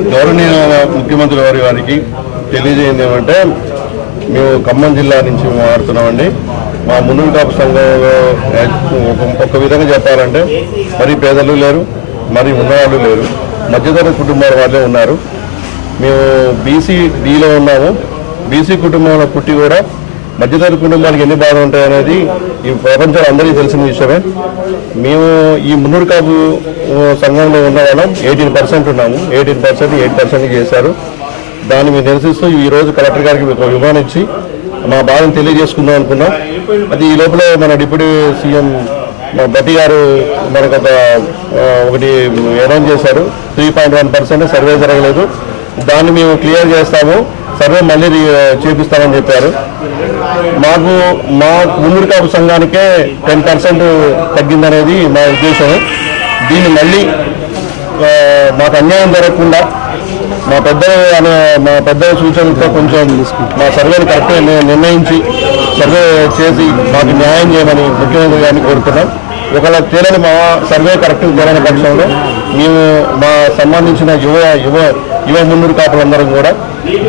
గౌరవనీయ ముఖ్యమంత్రి వారి వారికి తెలియజేయండి ఏమంటే మేము ఖమ్మం జిల్లా నుంచి మాట్లాడుతున్నామండి. మా మునుగు కాపు సంఘంలో ఒక- విధంగా చెప్పాలంటే మరి పేదలు లేరు మరి ఉన్నవాళ్ళు లేరు. మధ్యతర కుటుంబాల వాళ్ళే ఉన్నారు. మేము బీసీ డీలో ఉన్నాము. బీసీ కుటుంబంలో పుట్టి కూడా మధ్యతరగతి కుటుంబానికి ఎన్ని బాధలు ఉంటాయనేది ఈ ప్రపంచంలో అందరికీ తెలిసిన విషయమే. మేము ఈ మున్నూరు కాపు సంఘంలో ఉన్న వాళ్ళం ఎయిటీన్ పర్సెంట్ ఉన్నాము. ఎయిటీన్ పర్సెంట్ ఎయిట్ పర్సెంట్ చేశారు. దాన్ని మేము నిరసిస్తూ ఈ రోజు కలెక్టర్ గారికి ఒక విమానం ఇచ్చి మా బాధను తెలియజేసుకుందాం అనుకున్నాం. అది ఈ లోపల మన డిప్యూటీ సీఎం మా బట్టి గారు మనకు ఒక ఒకటి అనౌన్స్ చేశారు. Three point one percent survey జరగలేదు. దాన్ని మేము క్లియర్ చేస్తాము. సర్వే మళ్ళీ చూపిస్తామని చేపిస్తామని చెప్పారు. మాకు మా మున్నూరు కాపు సంఘానికే టెన్ పర్సెంట్ తగ్గిందనేది మా ఉద్దేశం. దీన్ని మళ్ళీ మాకు అన్యాయం జరగకుండా మా పెద్ద మా పెద్ద సూచనలతో కొంచెం మా సర్వేని కరెక్ట్గా నిర్ణయించి సర్వే చేసి మాకు న్యాయం చేయమని ముఖ్యమంత్రి గారిని కోరుతున్నాం. ఒకవేళ తేలని మా సర్వే కరెక్ట్ జరిగిన పక్షంలో మేము మా సంబంధించిన యువ యువ యువ ముందు కాపులందరం కూడా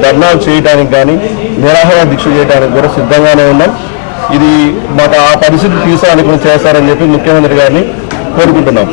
ధర్నాలు చేయడానికి కానీ నిరాహార దీక్ష చేయడానికి కూడా సిద్ధంగానే ఉన్నాం. ఇది మాకు ఆ పరిస్థితి తీసుకోవడానికి కూడా చేస్తారని చెప్పి ముఖ్యమంత్రి గారిని కోరుకుంటున్నాం.